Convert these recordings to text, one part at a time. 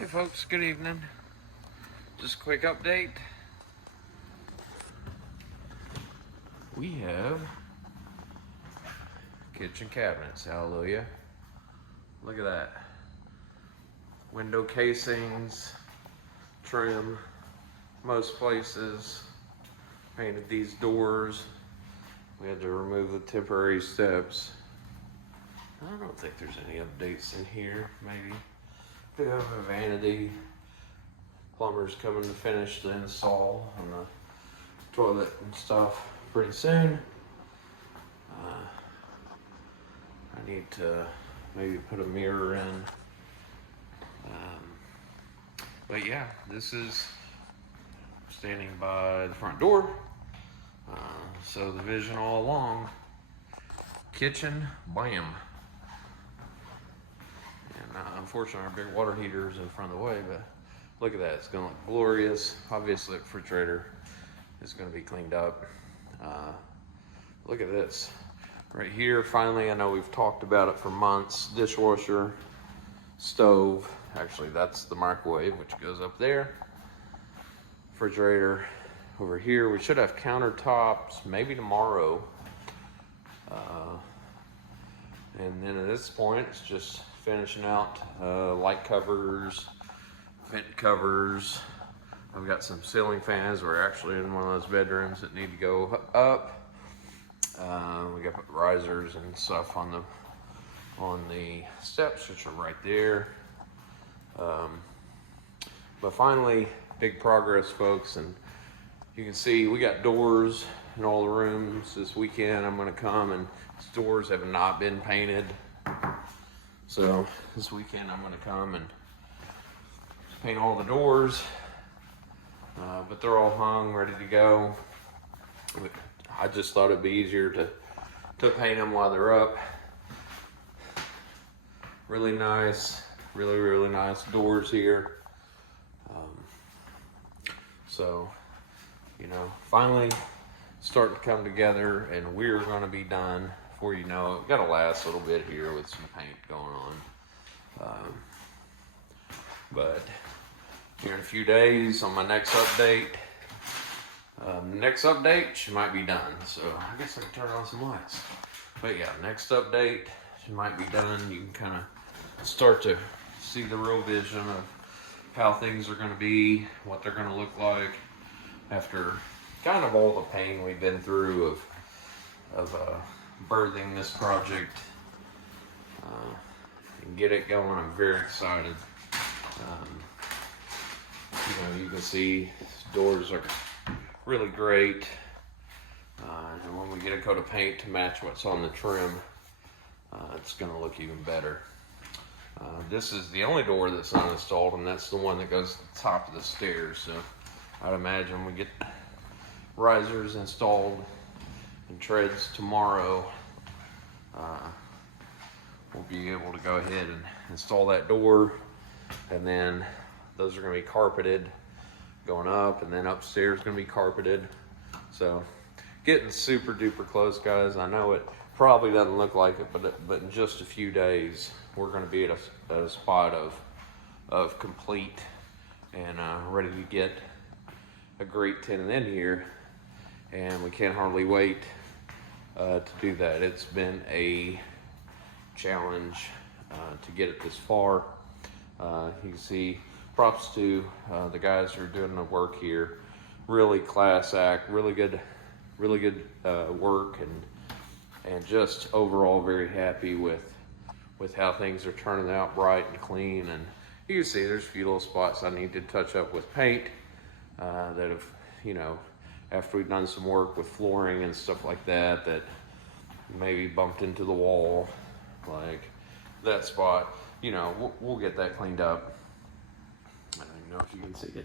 Hey folks, good evening. Just a quick update. We have kitchen cabinets, hallelujah. Look at that. Window casings, trim, most places. Painted these doors. We had to remove the temporary steps. I don't think there's any updates in here, maybe. We have a vanity. Plumber's coming to finish the install on the toilet and stuff pretty soon. I need to maybe put a mirror in. But yeah, this is standing by the front door. So the vision all along, kitchen, bam. And unfortunately our big water heater is in front of the way, but look at that, it's gonna look glorious. Obviously the refrigerator is gonna be cleaned up. Look at this. Right here, finally, I know we've talked about it for months. Dishwasher, stove. Actually, that's the microwave, which goes up there. Refrigerator over here. We should have countertops, maybe tomorrow. And then at this point, it's just finishing out light covers, vent covers. I've got some ceiling fans. We're actually in one of those bedrooms that need to go up. We got risers and stuff on the steps, which are right there. But finally, big progress, folks, and you can see we got doors in all the rooms. This weekend I'm gonna come, and these doors have not been painted. So this weekend I'm gonna come and paint all the doors, but they're all hung, ready to go. I just thought it'd be easier to paint them while they're up. Really nice, really nice doors here. So, you know, finally starting to come together, and we're gonna be done before you know it. Got a last little bit here with some paint going on. But here in a few days on my next update, she might be done. So I guess I can turn on some lights. But yeah, next update, she might be done. You can kind of start to see the real vision of how things are going to be, what they're going to look like after kind of all the pain we've been through of birthing this project and get it going. I'm very excited. You can see doors are really great, and when we get a coat of paint to match what's on the trim, it's going to look even better. This is the only door that's not installed, and that's the one that goes to the top of the stairs. So I'd imagine we get risers installed and treads tomorrow. We'll be able to go ahead and install that door, and then those are going to be carpeted going up, and then upstairs is going to be carpeted. So getting super duper close, guys. I know it probably doesn't look like it, but in just a few days we're going to be at a spot of complete and ready to get a great tenant in here, and we can't hardly wait to do that. It's been a challenge to get it this far. You can see props to the guys who are doing the work here. Really class act, really good work, and just overall very happy with how things are turning out, bright and clean. And you can see there's a few little spots I need to touch up with paint that have, after we've done some work with flooring and stuff like that maybe bumped into the wall, like that spot. We'll get that cleaned up. I don't even know if you can see it in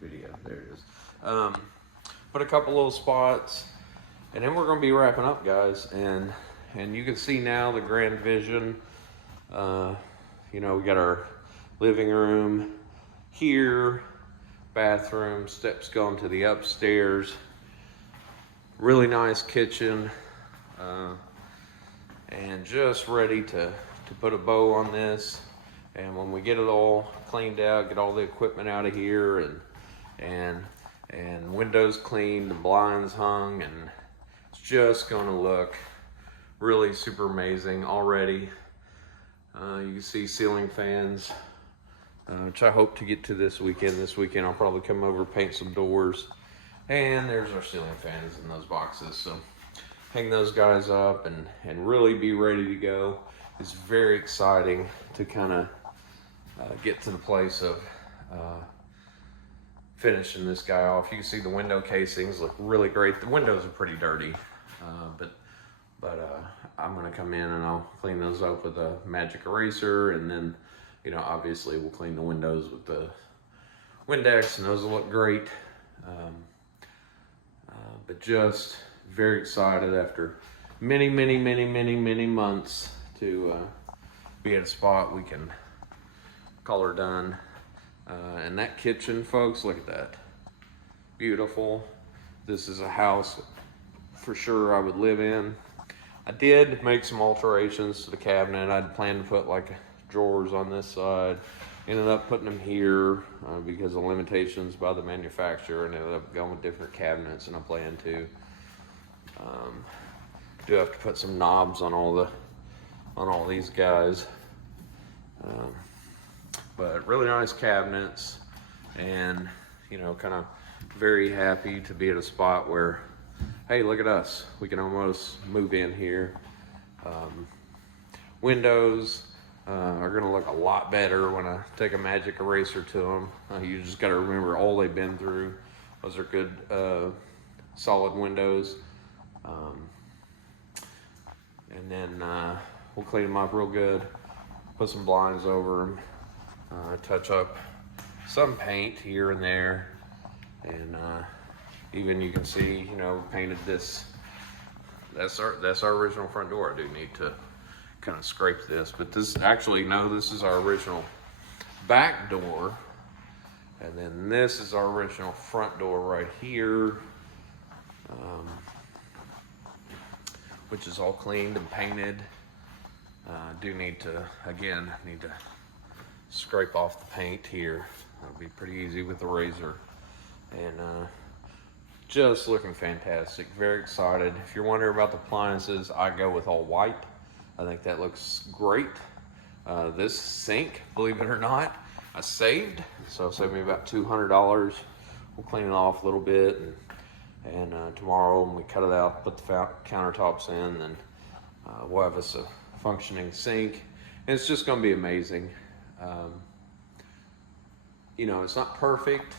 the video. There it is. But a couple little spots, and then we're going to be wrapping up, guys. And you can see now the grand vision. We got our living room here, bathroom, steps going to the upstairs. Really nice kitchen, and just ready to put a bow on this And when we get it all cleaned out, get all the equipment out of here, and windows cleaned and blinds hung, and it's just gonna look really super amazing already. You can see ceiling fans, which I hope to get to this weekend. This weekend I'll probably come over, paint some doors, and there's our ceiling fans in those boxes. So hang those guys up and really be ready to go. It's very exciting to kind of get to the place of finishing this guy off. You can see the window casings look really great. The windows are pretty dirty, but I'm gonna come in and I'll clean those up with a magic eraser, and then, you know, obviously we'll clean the windows with the Windex, and those will look great. But just very excited after many months to be at a spot we can call her done. And that kitchen, folks, look at that. Beautiful. This is a house for sure I would live in. I did make some alterations to the cabinet. I'd planned to put like drawers on this side. Ended up putting them here because of limitations by the manufacturer, and ended up going with different cabinets than I planned to. Do have to put some knobs on all these guys. But really nice cabinets, and, you know, kind of very happy to be at a spot where, hey, look at us, we can almost move in here. Windows are gonna look a lot better when I take a magic eraser to them. You just gotta remember all they've been through. Those are good solid windows. And then we'll clean them up real good, put some blinds over them, touch up some paint here and there, and even you can see, you know, painted this. That's our original front door. I do need to kind of scrape this, but this actually, no, this is our original back door, and then this is our original front door right here, which is all cleaned and painted. Do need to scrape off the paint here. That'll be pretty easy with the razor. And just looking fantastic. Very excited. If you're wondering about the appliances, I go with all white. I think that looks great. This sink, believe it or not, I saved. So it saved me about $200. We'll clean it off a little bit, and tomorrow when we cut it out, put the countertops in, then we'll have us a functioning sink. And it's just gonna be amazing. You know, it's not perfect,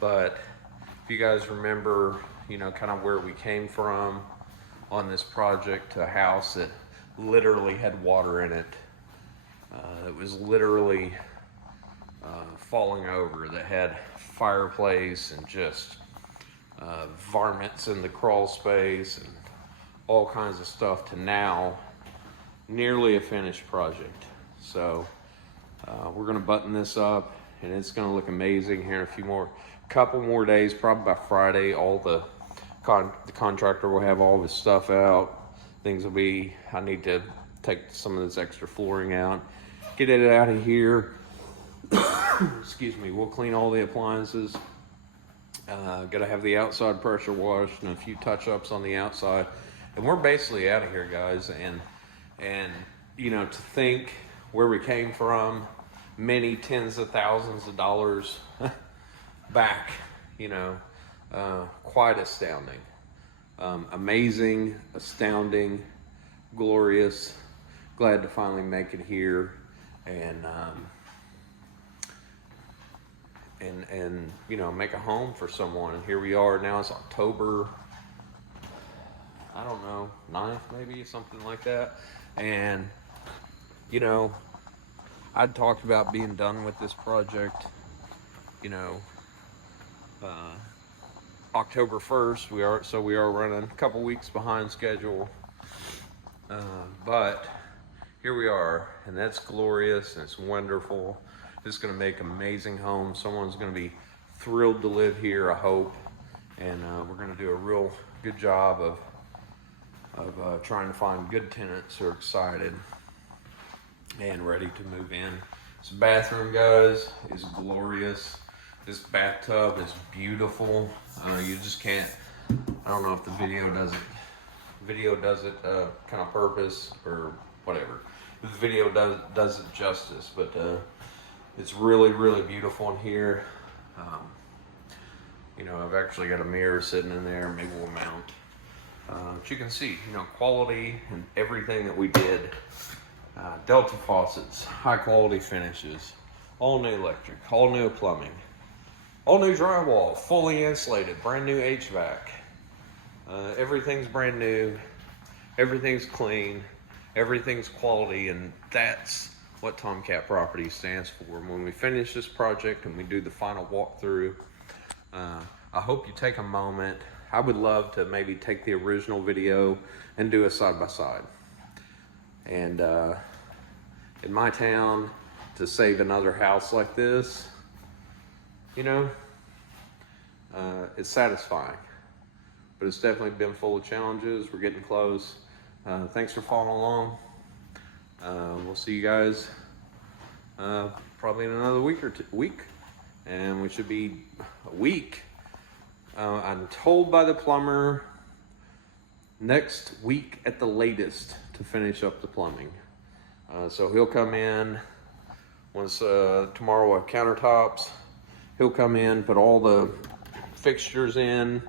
but if you guys remember, you know, kind of where we came from on this project, to a house that literally had water in it. It was literally falling over, that had fireplace and just varmints in the crawl space and all kinds of stuff, to now nearly a finished project. So we're gonna button this up, and it's gonna look amazing here in a couple more days. Probably by Friday, all the contractor will have all of his stuff out. Things will be, I need to take some of this extra flooring out, get it out of here. Excuse me. We'll clean all the appliances. Gotta have the outside pressure washed and a few touch-ups on the outside, and we're basically out of here, guys. And you know, to think where we came from, many tens of thousands of dollars back, you know, quite astounding. Amazing, astounding, glorious. Glad to finally make it here, and you know, make a home for someone. And here we are now. It's October, I don't know, 9th maybe, something like that. And you know, I'd talked about being done with this project, you know, October 1st. We are running a couple weeks behind schedule, but here we are, and that's glorious, and it's wonderful. It's going to make an amazing home. Someone's going to be thrilled to live here, I hope, and we're going to do a real good job of trying to find good tenants who are excited and ready to move in. This bathroom, guys, is glorious. This bathtub is beautiful. You just can't, I don't know if the video does it kind of purpose or whatever. The video does it justice, but it's really, really beautiful in here. You know, I've actually got a mirror sitting in there. Maybe we'll mount. But you can see, you know, quality and everything that we did. Delta faucets, high quality finishes, all new electric, all new plumbing, all new drywall, fully insulated, brand new HVAC. Everything's brand new, everything's clean, everything's quality, and that's what Tomcat Properties stands for. When we finish this project and we do the final walkthrough, I hope you take a moment. I would love to maybe take the original video and do a side-by-side. And in my town, to save another house like this, you know, it's satisfying. But it's definitely been full of challenges. We're getting close. Thanks for following along. We'll see you guys probably in another week, and we should be a week. I'm told by the plumber next week at the latest to finish up the plumbing. So he'll come in once tomorrow we'll have countertops. He'll come in, put all the fixtures in,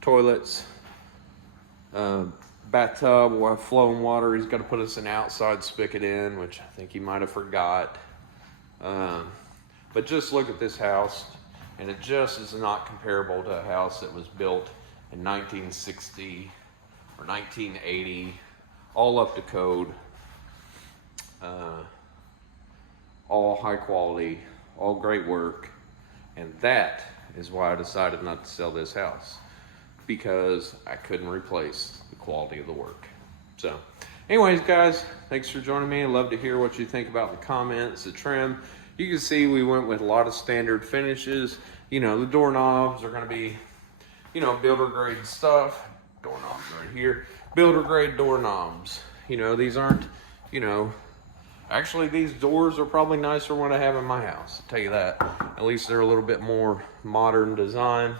toilets, bathtub, we'll have flowing water. He's got to put us an outside spigot in, which I think he might have forgot. But just look at this house, and it just is not comparable to a house that was built in 1960 or 1980, all up to code, all high quality, all great work. And that is why I decided not to sell this house, because I couldn't replace the quality of the work. So anyways, guys, thanks for joining me. I'd love to hear what you think about the comments, the trim. You can see we went with a lot of standard finishes. You know, the doorknobs are gonna be, you know, builder grade stuff. Doorknobs right here, builder grade doorknobs. You know, these aren't, you know, actually these doors are probably nicer than what I have in my house, I'll tell you that. At least they're a little bit more modern design,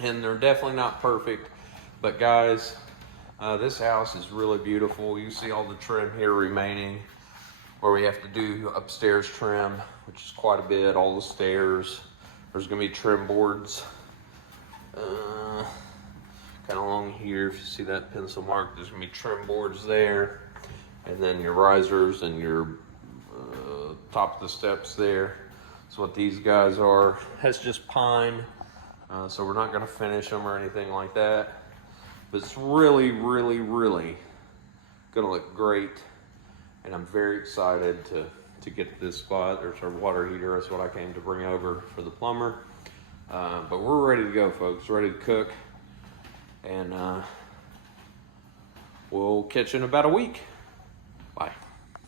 and they're definitely not perfect. But guys, this house is really beautiful. You see all the trim here remaining, where we have to do upstairs trim, which is quite a bit, all the stairs. There's gonna be trim boards, kind of along here. If you see that pencil mark, there's gonna be trim boards there. And then your risers and your top of the steps there. That's what these guys are. That's just pine, so we're not gonna finish them or anything like that. But it's really, really, really gonna look great. And I'm very excited to get this spot. There's our water heater. That's what I came to bring over for the plumber. But we're ready to go, folks. Ready to cook. And we'll catch you in about a week.